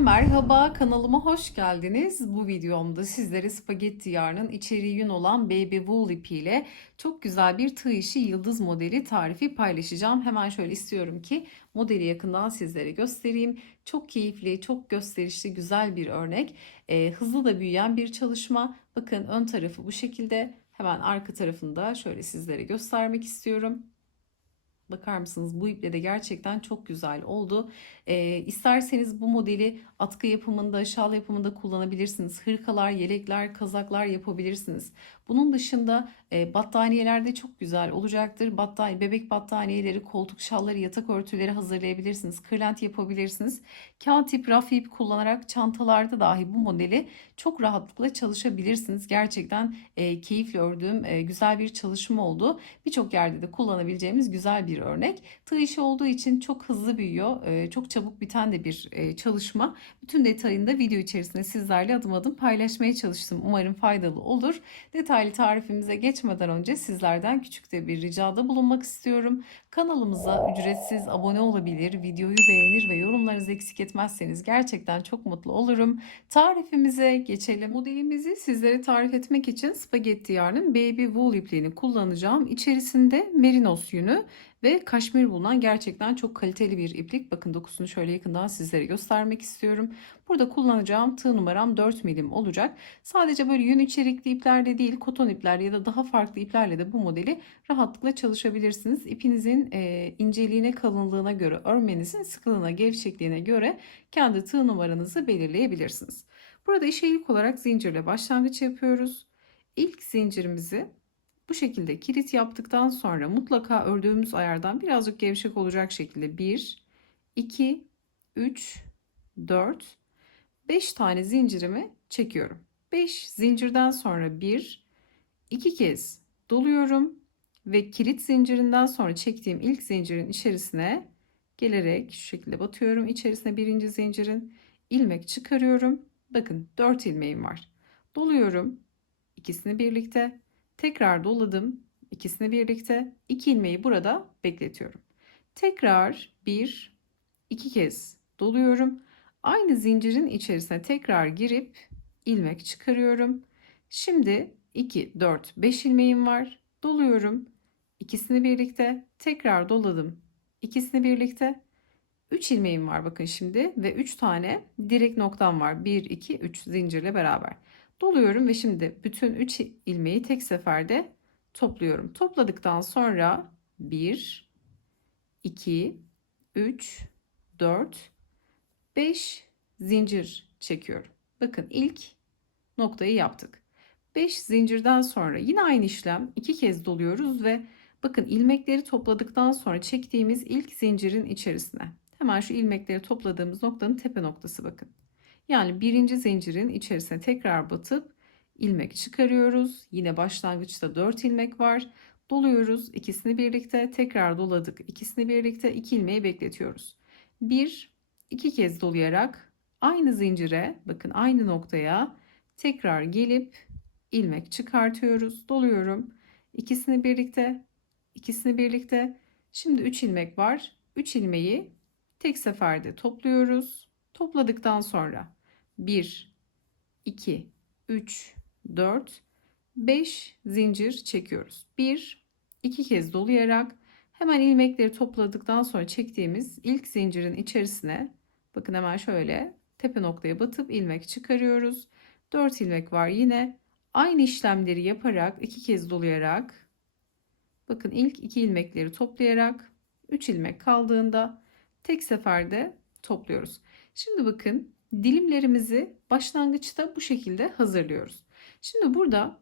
merhaba kanalıma hoş geldiniz. Bu videomda sizlere spagetti yarnın içeriği yün olan Baby Wool ipiyle çok güzel bir tığ işi yıldız modeli tarifi paylaşacağım. Hemen şöyle istiyorum ki modeli yakından sizlere göstereyim. Çok keyifli, çok gösterişli, güzel bir örnek. Ee, hızlı da büyüyen bir çalışma. Bakın ön tarafı bu şekilde. Hemen arka tarafında şöyle sizlere göstermek istiyorum. Bakar mısınız bu iple de gerçekten çok güzel oldu. Ee, isterseniz bu modeli atkı yapımında, şal yapımında kullanabilirsiniz. Hırkalar, yelekler, kazaklar yapabilirsiniz. Bunun dışında e, battaniyelerde çok güzel olacaktır. Battaniye, bebek battaniyeleri, koltuk şalları, yatak örtüleri hazırlayabilirsiniz. Kırlent yapabilirsiniz. Kağıt ip, raf ip kullanarak çantalarda dahi bu modeli çok rahatlıkla çalışabilirsiniz. Gerçekten e, keyifle ördüğüm e, güzel bir çalışma oldu. Birçok yerde de kullanabileceğimiz güzel bir örnek. Tığ işi olduğu için çok hızlı büyüyor. E, çok çabuk biten de bir e, çalışma. Bütün detayını da video içerisinde sizlerle adım adım paylaşmaya çalıştım. Umarım faydalı olur. Detaylı tarifimize geçmeden önce sizlerden küçük de bir ricada bulunmak istiyorum. Kanalımıza ücretsiz abone olabilir, videoyu beğenir ve yorumlarınızı eksik etmezseniz gerçekten çok mutlu olurum. Tarifimize geçelim. Modelimizi sizlere tarif etmek için spagetti yarnın baby wool ipliğini kullanacağım. İçerisinde merinos yünü ve kaşmir bulunan gerçekten çok kaliteli bir iplik. Bakın dokusunu şöyle yakından sizlere göstermek istiyorum. Burada kullanacağım tığ numaram 4 milim olacak. Sadece böyle yün içerikli iplerle değil koton ipler ya da daha farklı iplerle de bu modeli rahatlıkla çalışabilirsiniz. İpinizin e, inceliğine kalınlığına göre örmenizin sıkılığına gevşekliğine göre kendi tığ numaranızı belirleyebilirsiniz. Burada işe ilk olarak zincirle başlangıç yapıyoruz. İlk zincirimizi bu şekilde kilit yaptıktan sonra mutlaka ördüğümüz ayardan birazcık gevşek olacak şekilde 1, 2, 3, 4, 5 tane zincirimi çekiyorum. 5 zincirden sonra 1, 2 kez doluyorum ve kilit zincirinden sonra çektiğim ilk zincirin içerisine gelerek şu şekilde batıyorum. İçerisine birinci zincirin ilmek çıkarıyorum. Bakın 4 ilmeğim var. Doluyorum. ikisini birlikte Tekrar doladım. ikisini birlikte. 2 ilmeği burada bekletiyorum. Tekrar bir, iki kez doluyorum. Aynı zincirin içerisine tekrar girip ilmek çıkarıyorum. Şimdi 2, 4, 5 ilmeğim var. Doluyorum. İkisini birlikte tekrar doladım. İkisini birlikte 3 ilmeğim var bakın şimdi ve 3 tane direk noktam var. 1, 2, 3 zincirle beraber doluyorum ve şimdi bütün 3 ilmeği tek seferde topluyorum. Topladıktan sonra 1 2 3 4 5 zincir çekiyorum. Bakın ilk noktayı yaptık. 5 zincirden sonra yine aynı işlem iki kez doluyoruz ve bakın ilmekleri topladıktan sonra çektiğimiz ilk zincirin içerisine hemen şu ilmekleri topladığımız noktanın tepe noktası bakın. Yani birinci zincirin içerisine tekrar batıp ilmek çıkarıyoruz. Yine başlangıçta 4 ilmek var. Doluyoruz. ikisini birlikte tekrar doladık. İkisini birlikte 2 ilmeği bekletiyoruz. 1 2 kez dolayarak aynı zincire bakın aynı noktaya tekrar gelip ilmek çıkartıyoruz. Doluyorum. İkisini birlikte ikisini birlikte şimdi 3 ilmek var. 3 ilmeği tek seferde topluyoruz. Topladıktan sonra 1, 2, 3, 4, 5 zincir çekiyoruz. 1, 2 kez dolayarak hemen ilmekleri topladıktan sonra çektiğimiz ilk zincirin içerisine bakın hemen şöyle tepe noktaya batıp ilmek çıkarıyoruz. 4 ilmek var yine. Aynı işlemleri yaparak iki kez dolayarak bakın ilk iki ilmekleri toplayarak 3 ilmek kaldığında tek seferde topluyoruz. Şimdi bakın dilimlerimizi başlangıçta bu şekilde hazırlıyoruz. Şimdi burada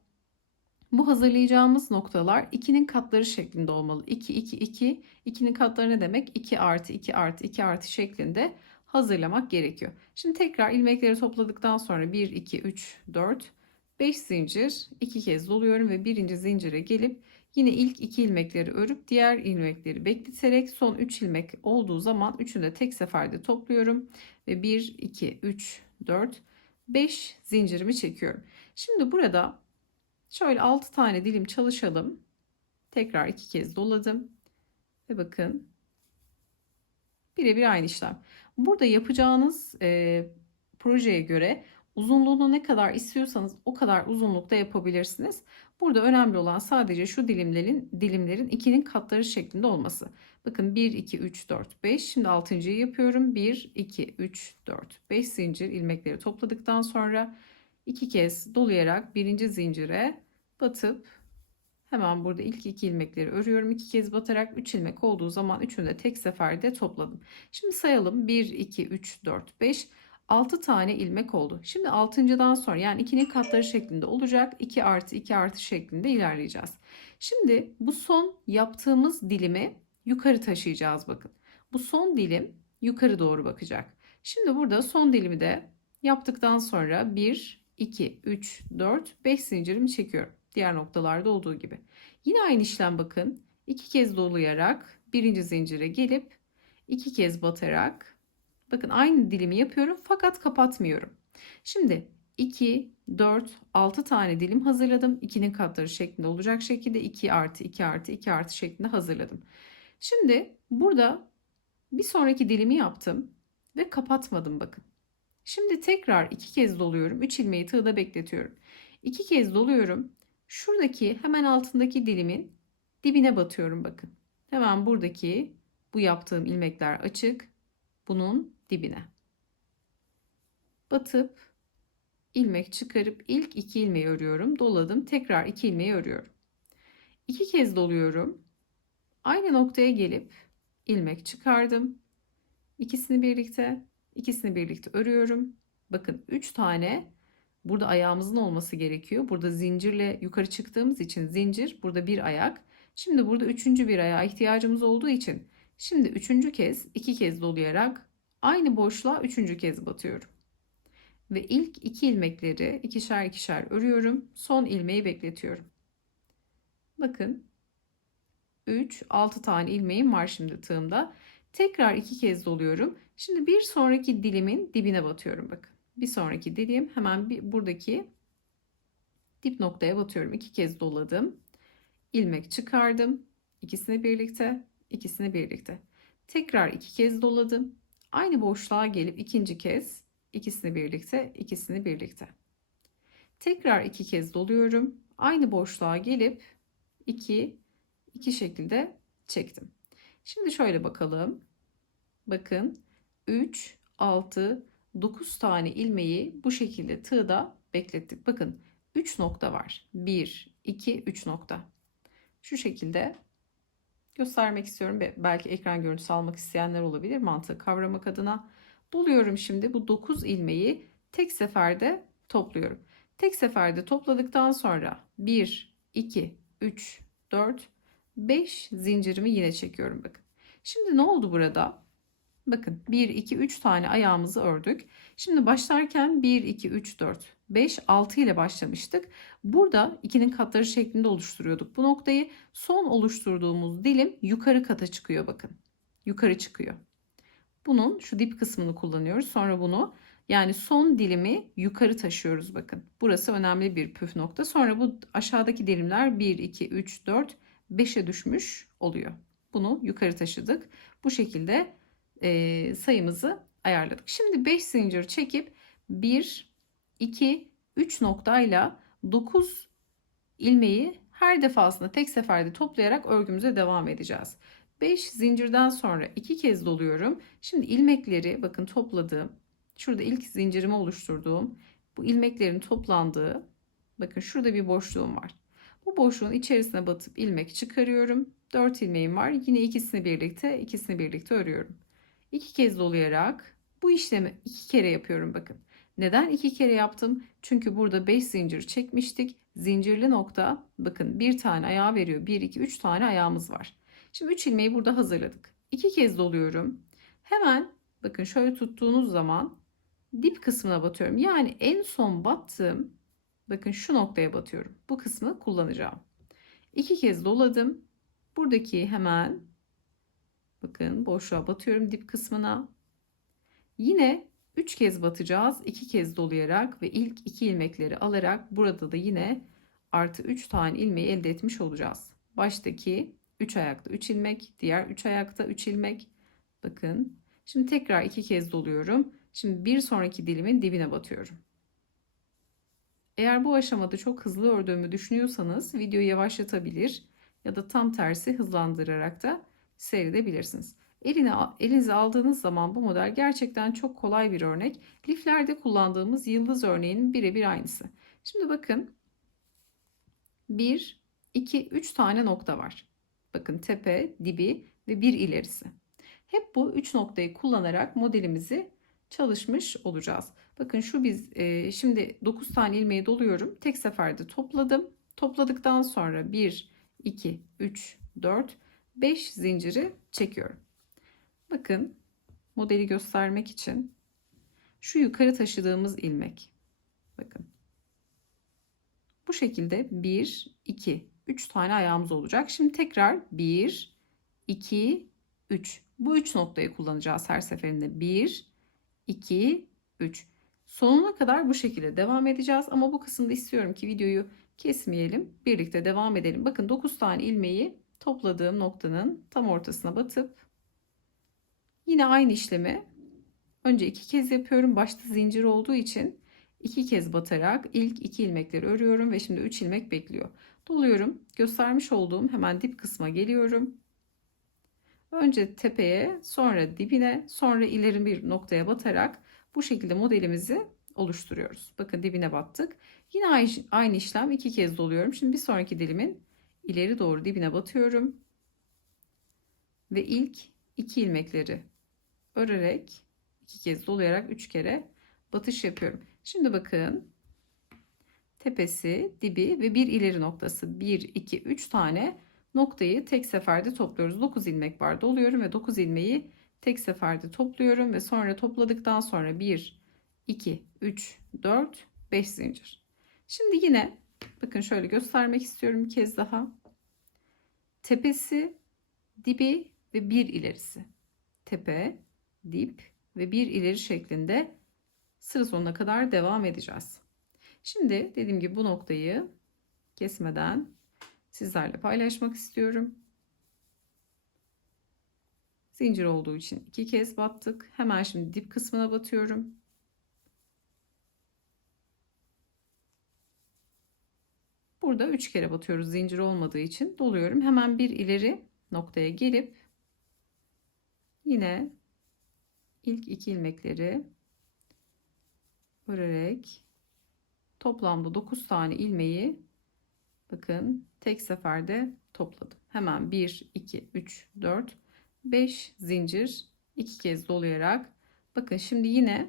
bu hazırlayacağımız noktalar 2'nin katları şeklinde olmalı. 2, 2, 2. 2'nin katları ne demek? 2 artı 2 artı 2 artı şeklinde hazırlamak gerekiyor. Şimdi tekrar ilmekleri topladıktan sonra 1, 2, 3, 4, 5 zincir 2 kez doluyorum ve birinci zincire gelip yine ilk 2 ilmekleri örüp diğer ilmekleri bekleterek son 3 ilmek olduğu zaman üçünü de tek seferde topluyorum ve 1, 2, 3, 4, 5 zincirimi çekiyorum. Şimdi burada şöyle 6 tane dilim çalışalım. Tekrar iki kez doladım. Ve bakın birebir aynı işlem. Burada yapacağınız e, projeye göre uzunluğunu ne kadar istiyorsanız o kadar uzunlukta yapabilirsiniz. Burada önemli olan sadece şu dilimlerin dilimlerin 2'nin katları şeklinde olması. Bakın 1 2 3 4 5. Şimdi 6.'yı yapıyorum. 1 2 3 4 5 zincir ilmekleri topladıktan sonra iki kez dolayarak birinci zincire batıp hemen burada ilk iki ilmekleri örüyorum. iki kez batarak 3 ilmek olduğu zaman üçünü de tek seferde topladım. Şimdi sayalım. 1 2 3 4 5 6 tane ilmek oldu. Şimdi 6.dan sonra yani 2'nin katları şeklinde olacak. 2 artı 2 artı şeklinde ilerleyeceğiz. Şimdi bu son yaptığımız dilimi yukarı taşıyacağız bakın. Bu son dilim yukarı doğru bakacak. Şimdi burada son dilimi de yaptıktan sonra 1, 2, 3, 4, 5 zincirimi çekiyorum. Diğer noktalarda olduğu gibi. Yine aynı işlem bakın. iki kez dolayarak birinci zincire gelip iki kez batarak bakın aynı dilimi yapıyorum fakat kapatmıyorum. Şimdi 2, 4, 6 tane dilim hazırladım. 2'nin katları şeklinde olacak şekilde 2 artı 2 artı 2 artı şeklinde hazırladım. Şimdi burada bir sonraki dilimi yaptım ve kapatmadım bakın. Şimdi tekrar iki kez doluyorum. 3 ilmeği tığda bekletiyorum. İki kez doluyorum. Şuradaki hemen altındaki dilimin dibine batıyorum bakın. Hemen buradaki bu yaptığım ilmekler açık. Bunun dibine. Batıp ilmek çıkarıp ilk iki ilmeği örüyorum. Doladım. Tekrar iki ilmeği örüyorum. İki kez doluyorum. Aynı noktaya gelip ilmek çıkardım. İkisini birlikte, ikisini birlikte örüyorum. Bakın 3 tane burada ayağımızın olması gerekiyor. Burada zincirle yukarı çıktığımız için zincir, burada bir ayak. Şimdi burada üçüncü bir ayağa ihtiyacımız olduğu için şimdi üçüncü kez iki kez dolayarak aynı boşluğa üçüncü kez batıyorum. Ve ilk iki ilmekleri ikişer ikişer örüyorum. Son ilmeği bekletiyorum. Bakın 3, 6 tane ilmeğim var şimdi tığımda. Tekrar iki kez doluyorum. Şimdi bir sonraki dilimin dibine batıyorum bakın. Bir sonraki dilim hemen bir, buradaki dip noktaya batıyorum. İki kez doladım. ilmek çıkardım. İkisini birlikte, ikisini birlikte. Tekrar iki kez doladım. Aynı boşluğa gelip ikinci kez ikisini birlikte, ikisini birlikte. Tekrar iki kez doluyorum. Aynı boşluğa gelip iki iki şekilde çektim. Şimdi şöyle bakalım. Bakın 3, 6, 9 tane ilmeği bu şekilde tığda beklettik. Bakın 3 nokta var. 1, 2, 3 nokta. Şu şekilde göstermek istiyorum. Belki ekran görüntüsü almak isteyenler olabilir mantığı kavramak adına. Doluyorum şimdi bu 9 ilmeği tek seferde topluyorum. Tek seferde topladıktan sonra 1, 2, 3, 4, 5 zincirimi yine çekiyorum bakın. Şimdi ne oldu burada? Bakın 1, 2, 3 tane ayağımızı ördük. Şimdi başlarken 1, 2, 3, 4, 5, 6 ile başlamıştık. Burada 2'nin katları şeklinde oluşturuyorduk bu noktayı. Son oluşturduğumuz dilim yukarı kata çıkıyor bakın. Yukarı çıkıyor. Bunun şu dip kısmını kullanıyoruz. Sonra bunu yani son dilimi yukarı taşıyoruz bakın. Burası önemli bir püf nokta. Sonra bu aşağıdaki dilimler 1, 2, 3, 4, 5'e düşmüş oluyor. Bunu yukarı taşıdık. Bu şekilde e, sayımızı ayarladık. Şimdi 5 zincir çekip 1, 2, 3 noktayla 9 ilmeği her defasında tek seferde toplayarak örgümüze devam edeceğiz. 5 zincirden sonra 2 kez doluyorum. Şimdi ilmekleri bakın topladım. Şurada ilk zincirimi oluşturduğum bu ilmeklerin toplandığı bakın şurada bir boşluğum var. Bu boşluğun içerisine batıp ilmek çıkarıyorum. 4 ilmeğim var. Yine ikisini birlikte, ikisini birlikte örüyorum. İki kez dolayarak bu işlemi iki kere yapıyorum bakın. Neden iki kere yaptım? Çünkü burada 5 zincir çekmiştik. Zincirli nokta bakın bir tane ayağı veriyor. 1, 2, 3 tane ayağımız var. Şimdi 3 ilmeği burada hazırladık. İki kez doluyorum. Hemen bakın şöyle tuttuğunuz zaman dip kısmına batıyorum. Yani en son battığım Bakın şu noktaya batıyorum. Bu kısmı kullanacağım. İki kez doladım. Buradaki hemen bakın boşluğa batıyorum dip kısmına. Yine 3 kez batacağız. 2 kez dolayarak ve ilk 2 ilmekleri alarak burada da yine artı 3 tane ilmeği elde etmiş olacağız. Baştaki 3 ayakta 3 ilmek, diğer 3 ayakta 3 ilmek. Bakın. Şimdi tekrar 2 kez doluyorum. Şimdi bir sonraki dilimin dibine batıyorum. Eğer bu aşamada çok hızlı ördüğümü düşünüyorsanız videoyu yavaşlatabilir ya da tam tersi hızlandırarak da seyredebilirsiniz. Eline, elinize aldığınız zaman bu model gerçekten çok kolay bir örnek. Liflerde kullandığımız yıldız örneğinin birebir aynısı. Şimdi bakın 1, 2, 3 tane nokta var. Bakın tepe, dibi ve bir ilerisi. Hep bu 3 noktayı kullanarak modelimizi çalışmış olacağız. Bakın şu biz e, şimdi 9 tane ilmeği doluyorum. Tek seferde topladım. Topladıktan sonra 1, 2, 3, 4, 5 zinciri çekiyorum. Bakın modeli göstermek için şu yukarı taşıdığımız ilmek. Bakın. Bu şekilde 1, 2, 3 tane ayağımız olacak. Şimdi tekrar 1, 2, 3. Bu 3 noktayı kullanacağız her seferinde. 1, 2, 3. Sonuna kadar bu şekilde devam edeceğiz. Ama bu kısımda istiyorum ki videoyu kesmeyelim. Birlikte devam edelim. Bakın 9 tane ilmeği topladığım noktanın tam ortasına batıp yine aynı işlemi önce iki kez yapıyorum. Başta zincir olduğu için iki kez batarak ilk iki ilmekleri örüyorum ve şimdi 3 ilmek bekliyor. Doluyorum. Göstermiş olduğum hemen dip kısma geliyorum. Önce tepeye, sonra dibine, sonra ileri bir noktaya batarak bu şekilde modelimizi oluşturuyoruz. Bakın dibine battık. Yine aynı işlem iki kez doluyorum. Şimdi bir sonraki dilimin ileri doğru dibine batıyorum. Ve ilk iki ilmekleri örerek iki kez dolayarak üç kere batış yapıyorum. Şimdi bakın tepesi, dibi ve bir ileri noktası 1, 2, 3 tane noktayı tek seferde topluyoruz. 9 ilmek var doluyorum ve 9 ilmeği tek seferde topluyorum ve sonra topladıktan sonra 1, 2, 3, 4, 5 zincir. Şimdi yine bakın şöyle göstermek istiyorum bir kez daha. Tepesi, dibi ve bir ilerisi. Tepe, dip ve bir ileri şeklinde sıra sonuna kadar devam edeceğiz. Şimdi dediğim gibi bu noktayı kesmeden sizlerle paylaşmak istiyorum. Zincir olduğu için iki kez battık. Hemen şimdi dip kısmına batıyorum. Burada üç kere batıyoruz zincir olmadığı için doluyorum. Hemen bir ileri noktaya gelip yine ilk iki ilmekleri örerek toplamda 9 tane ilmeği bakın tek seferde topladım. Hemen 1 2 3 4 5 zincir iki kez dolayarak bakın şimdi yine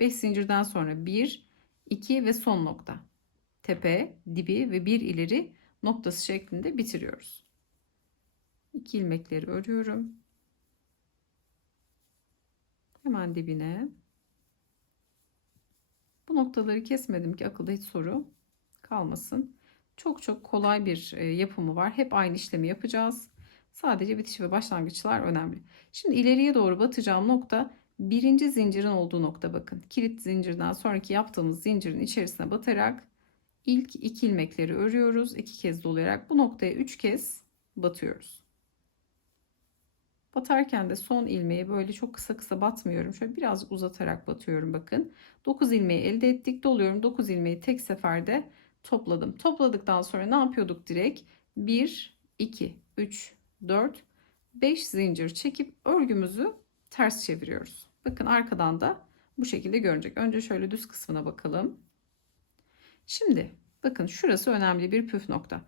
5 zincirden sonra 1 2 ve son nokta tepe dibi ve bir ileri noktası şeklinde bitiriyoruz. 2 ilmekleri örüyorum. Hemen dibine bu noktaları kesmedim ki akılda hiç soru kalmasın. Çok çok kolay bir e, yapımı var. Hep aynı işlemi yapacağız. Sadece bitiş ve başlangıçlar önemli. Şimdi ileriye doğru batacağım nokta birinci zincirin olduğu nokta bakın. Kilit zincirden sonraki yaptığımız zincirin içerisine batarak ilk iki ilmekleri örüyoruz. iki kez dolayarak bu noktaya üç kez batıyoruz. Batarken de son ilmeği böyle çok kısa kısa batmıyorum. Şöyle biraz uzatarak batıyorum bakın. 9 ilmeği elde ettik. Doluyorum. 9 ilmeği tek seferde topladım. Topladıktan sonra ne yapıyorduk direkt? 1, 2, 3, 4, 5 zincir çekip örgümüzü ters çeviriyoruz. Bakın arkadan da bu şekilde görünecek. Önce şöyle düz kısmına bakalım. Şimdi bakın şurası önemli bir püf nokta.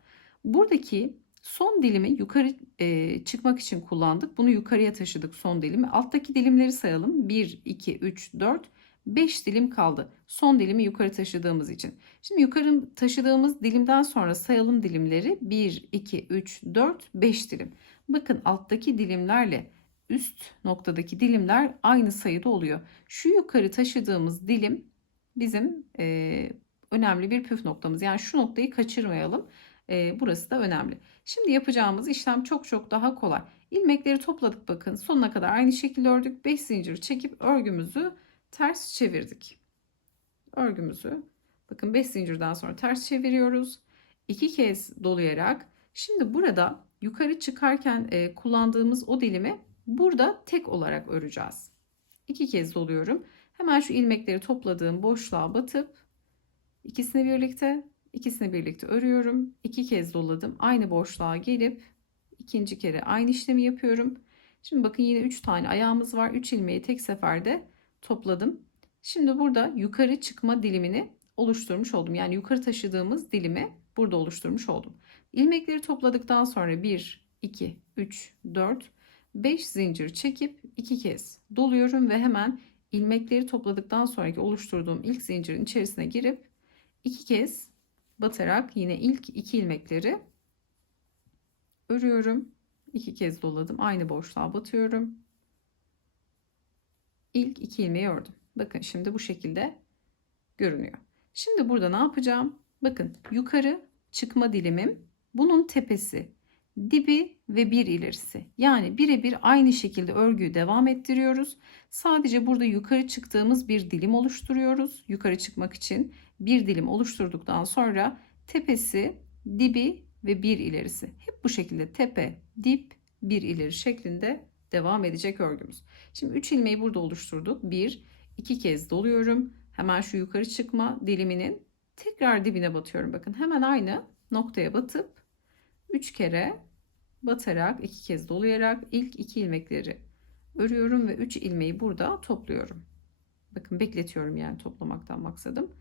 Buradaki son dilimi yukarı e, çıkmak için kullandık. Bunu yukarıya taşıdık son dilimi. Alttaki dilimleri sayalım. 1, 2, 3, 4, 5 dilim kaldı. Son dilimi yukarı taşıdığımız için. Şimdi yukarı taşıdığımız dilimden sonra sayalım dilimleri. 1, 2, 3, 4, 5 dilim. Bakın alttaki dilimlerle üst noktadaki dilimler aynı sayıda oluyor. Şu yukarı taşıdığımız dilim bizim e, önemli bir püf noktamız. Yani şu noktayı kaçırmayalım. E, burası da önemli. Şimdi yapacağımız işlem çok çok daha kolay. İlmekleri topladık bakın. Sonuna kadar aynı şekilde ördük. 5 zincir çekip örgümüzü ters çevirdik. Örgümüzü bakın 5 zincirden sonra ters çeviriyoruz. 2 kez dolayarak şimdi burada yukarı çıkarken e, kullandığımız o dilimi burada tek olarak öreceğiz. 2 kez doluyorum. Hemen şu ilmekleri topladığım boşluğa batıp ikisini birlikte ikisini birlikte örüyorum. İki kez doladım. Aynı boşluğa gelip ikinci kere aynı işlemi yapıyorum. Şimdi bakın yine 3 tane ayağımız var. 3 ilmeği tek seferde topladım. Şimdi burada yukarı çıkma dilimini oluşturmuş oldum. Yani yukarı taşıdığımız dilimi burada oluşturmuş oldum. İlmekleri topladıktan sonra 1, 2, 3, 4, 5 zincir çekip 2 kez doluyorum ve hemen ilmekleri topladıktan sonraki oluşturduğum ilk zincirin içerisine girip 2 kez batarak yine ilk 2 ilmekleri örüyorum. 2 kez doladım. Aynı boşluğa batıyorum. İlk 2 ilmeği ördüm. Bakın şimdi bu şekilde görünüyor. Şimdi burada ne yapacağım? Bakın yukarı çıkma dilimim. Bunun tepesi, dibi ve bir ilerisi. Yani birebir aynı şekilde örgüyü devam ettiriyoruz. Sadece burada yukarı çıktığımız bir dilim oluşturuyoruz. Yukarı çıkmak için bir dilim oluşturduktan sonra tepesi, dibi ve bir ilerisi. Hep bu şekilde tepe, dip, bir ileri şeklinde devam edecek örgümüz. Şimdi 3 ilmeği burada oluşturduk. 1, 2 kez doluyorum. Hemen şu yukarı çıkma diliminin tekrar dibine batıyorum. Bakın hemen aynı noktaya batıp 3 kere batarak 2 kez dolayarak ilk 2 ilmekleri örüyorum ve 3 ilmeği burada topluyorum. Bakın bekletiyorum yani toplamaktan maksadım.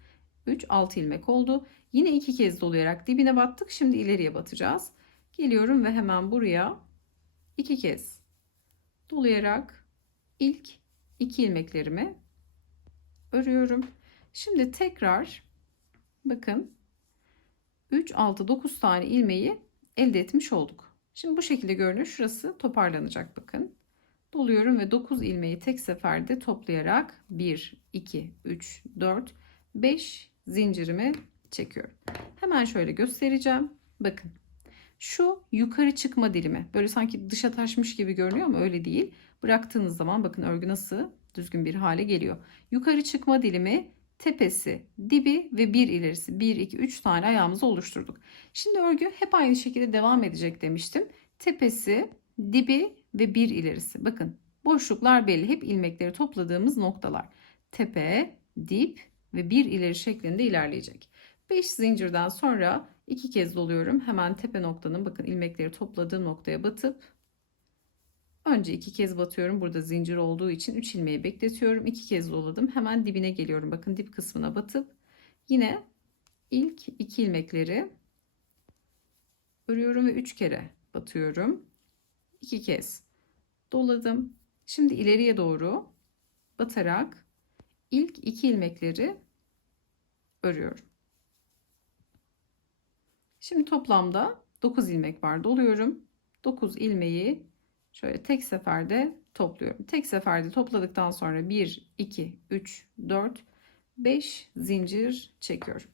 3 6 ilmek oldu. Yine 2 kez dolayarak dibine battık. Şimdi ileriye batacağız. Geliyorum ve hemen buraya 2 kez dolayarak ilk 2 ilmeklerimi örüyorum. Şimdi tekrar bakın 3 6 9 tane ilmeği elde etmiş olduk. Şimdi bu şekilde görünüyor. Şurası toparlanacak bakın. Doluyorum ve 9 ilmeği tek seferde toplayarak 1 2 3 4 5 zincirimi çekiyorum. Hemen şöyle göstereceğim. Bakın. Şu yukarı çıkma dilimi. Böyle sanki dışa taşmış gibi görünüyor ama öyle değil. Bıraktığınız zaman bakın örgü nasıl düzgün bir hale geliyor. Yukarı çıkma dilimi tepesi, dibi ve bir ilerisi 1 2 3 tane ayağımızı oluşturduk. Şimdi örgü hep aynı şekilde devam edecek demiştim. Tepesi, dibi ve bir ilerisi. Bakın boşluklar belli. Hep ilmekleri topladığımız noktalar. Tepe, dip ve bir ileri şeklinde ilerleyecek. 5 zincirden sonra iki kez doluyorum. Hemen tepe noktanın bakın ilmekleri topladığım noktaya batıp önce iki kez batıyorum. Burada zincir olduğu için 3 ilmeği bekletiyorum. iki kez doladım. Hemen dibine geliyorum. Bakın dip kısmına batıp yine ilk iki ilmekleri örüyorum ve 3 kere batıyorum. 2 kez doladım. Şimdi ileriye doğru batarak ilk iki ilmekleri örüyorum. Şimdi toplamda 9 ilmek var. Doluyorum. 9 ilmeği şöyle tek seferde topluyorum. Tek seferde topladıktan sonra 1, 2, 3, 4, 5 zincir çekiyorum.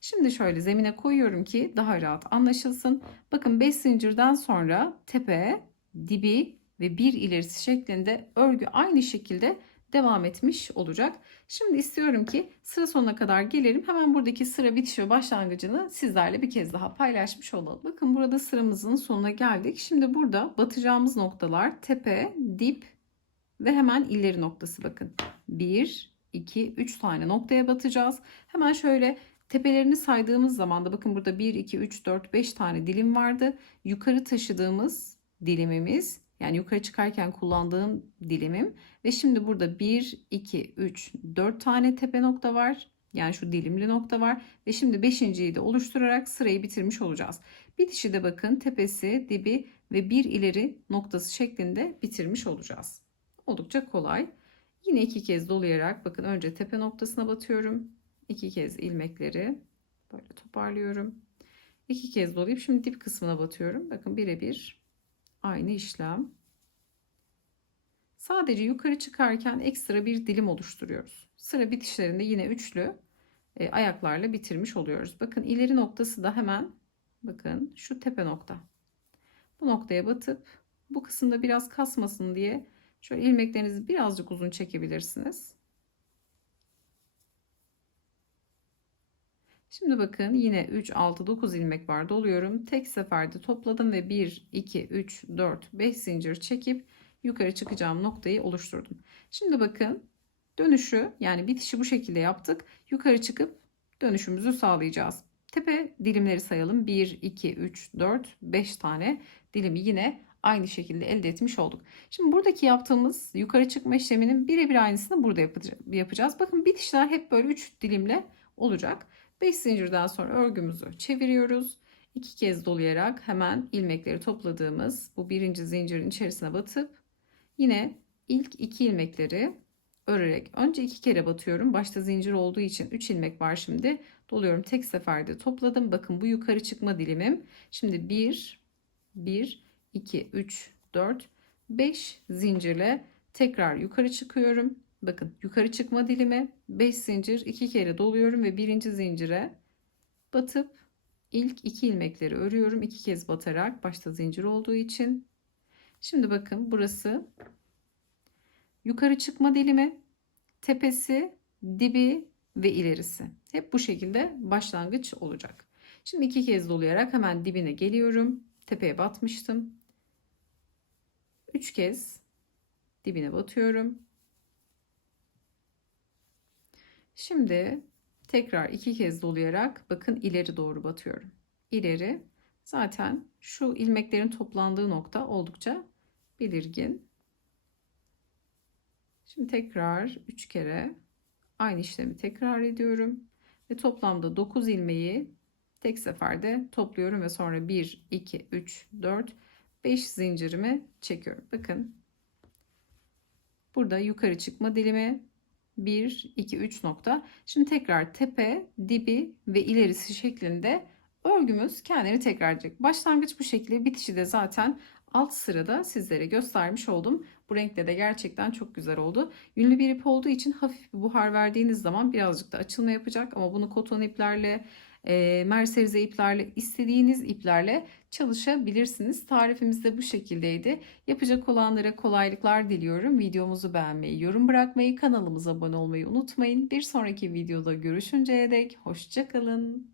Şimdi şöyle zemine koyuyorum ki daha rahat anlaşılsın. Bakın 5 zincirden sonra tepe, dibi ve bir ilerisi şeklinde örgü aynı şekilde devam etmiş olacak. Şimdi istiyorum ki sıra sonuna kadar gelelim. Hemen buradaki sıra bitiş ve başlangıcını sizlerle bir kez daha paylaşmış olalım. Bakın burada sıramızın sonuna geldik. Şimdi burada batacağımız noktalar tepe, dip ve hemen ileri noktası bakın. 1, 2, 3 tane noktaya batacağız. Hemen şöyle tepelerini saydığımız zaman da bakın burada 1, 2, 3, 4, 5 tane dilim vardı. Yukarı taşıdığımız dilimimiz yani yukarı çıkarken kullandığım dilimim. Ve şimdi burada 1, 2, 3, 4 tane tepe nokta var. Yani şu dilimli nokta var. Ve şimdi 5.yi de oluşturarak sırayı bitirmiş olacağız. Bitişi de bakın tepesi, dibi ve bir ileri noktası şeklinde bitirmiş olacağız. Oldukça kolay. Yine iki kez dolayarak bakın önce tepe noktasına batıyorum. İki kez ilmekleri böyle toparlıyorum. İki kez dolayıp şimdi dip kısmına batıyorum. Bakın birebir Aynı işlem. Sadece yukarı çıkarken ekstra bir dilim oluşturuyoruz. Sıra bitişlerinde yine üçlü e, ayaklarla bitirmiş oluyoruz. Bakın ileri noktası da hemen bakın şu tepe nokta. Bu noktaya batıp bu kısımda biraz kasmasın diye şöyle ilmeklerinizi birazcık uzun çekebilirsiniz. Şimdi bakın yine 3, 6, 9 ilmek var doluyorum. Tek seferde topladım ve 1, 2, 3, 4, 5 zincir çekip yukarı çıkacağım noktayı oluşturdum. Şimdi bakın Dönüşü yani bitişi bu şekilde yaptık. Yukarı çıkıp dönüşümüzü sağlayacağız. Tepe dilimleri sayalım. 1, 2, 3, 4, 5 tane dilimi yine aynı şekilde elde etmiş olduk. Şimdi buradaki yaptığımız yukarı çıkma işleminin birebir aynısını burada yapacağız. Bakın bitişler hep böyle 3 dilimle olacak. 5 zincirden sonra örgümüzü çeviriyoruz. İki kez dolayarak hemen ilmekleri topladığımız bu birinci zincirin içerisine batıp yine ilk iki ilmekleri örerek önce iki kere batıyorum. Başta zincir olduğu için 3 ilmek var şimdi. Doluyorum tek seferde topladım. Bakın bu yukarı çıkma dilimim. Şimdi 1 1 2 3 4 5 zincirle tekrar yukarı çıkıyorum. Bakın yukarı çıkma dilimi 5 zincir 2 kere doluyorum ve birinci zincire batıp ilk iki ilmekleri örüyorum. iki kez batarak başta zincir olduğu için. Şimdi bakın burası yukarı çıkma dilimi, tepesi, dibi ve ilerisi. Hep bu şekilde başlangıç olacak. Şimdi iki kez dolayarak hemen dibine geliyorum. Tepeye batmıştım. Üç kez dibine batıyorum. Şimdi tekrar iki kez dolayarak bakın ileri doğru batıyorum. İleri zaten şu ilmeklerin toplandığı nokta oldukça belirgin. Şimdi tekrar 3 kere aynı işlemi tekrar ediyorum. Ve toplamda 9 ilmeği tek seferde topluyorum ve sonra 1, 2, 3, 4, 5 zincirimi çekiyorum. Bakın burada yukarı çıkma dilimi 1, 2, 3 nokta. Şimdi tekrar tepe, dibi ve ilerisi şeklinde örgümüz kendini tekrar edecek. Başlangıç bu şekilde bitişi de zaten alt sırada sizlere göstermiş oldum. Bu renkte de gerçekten çok güzel oldu. Yünlü bir ip olduğu için hafif bir buhar verdiğiniz zaman birazcık da açılma yapacak. Ama bunu koton iplerle, e, merserize iplerle, istediğiniz iplerle çalışabilirsiniz. Tarifimiz de bu şekildeydi. Yapacak olanlara kolaylıklar diliyorum. Videomuzu beğenmeyi, yorum bırakmayı, kanalımıza abone olmayı unutmayın. Bir sonraki videoda görüşünceye dek hoşçakalın.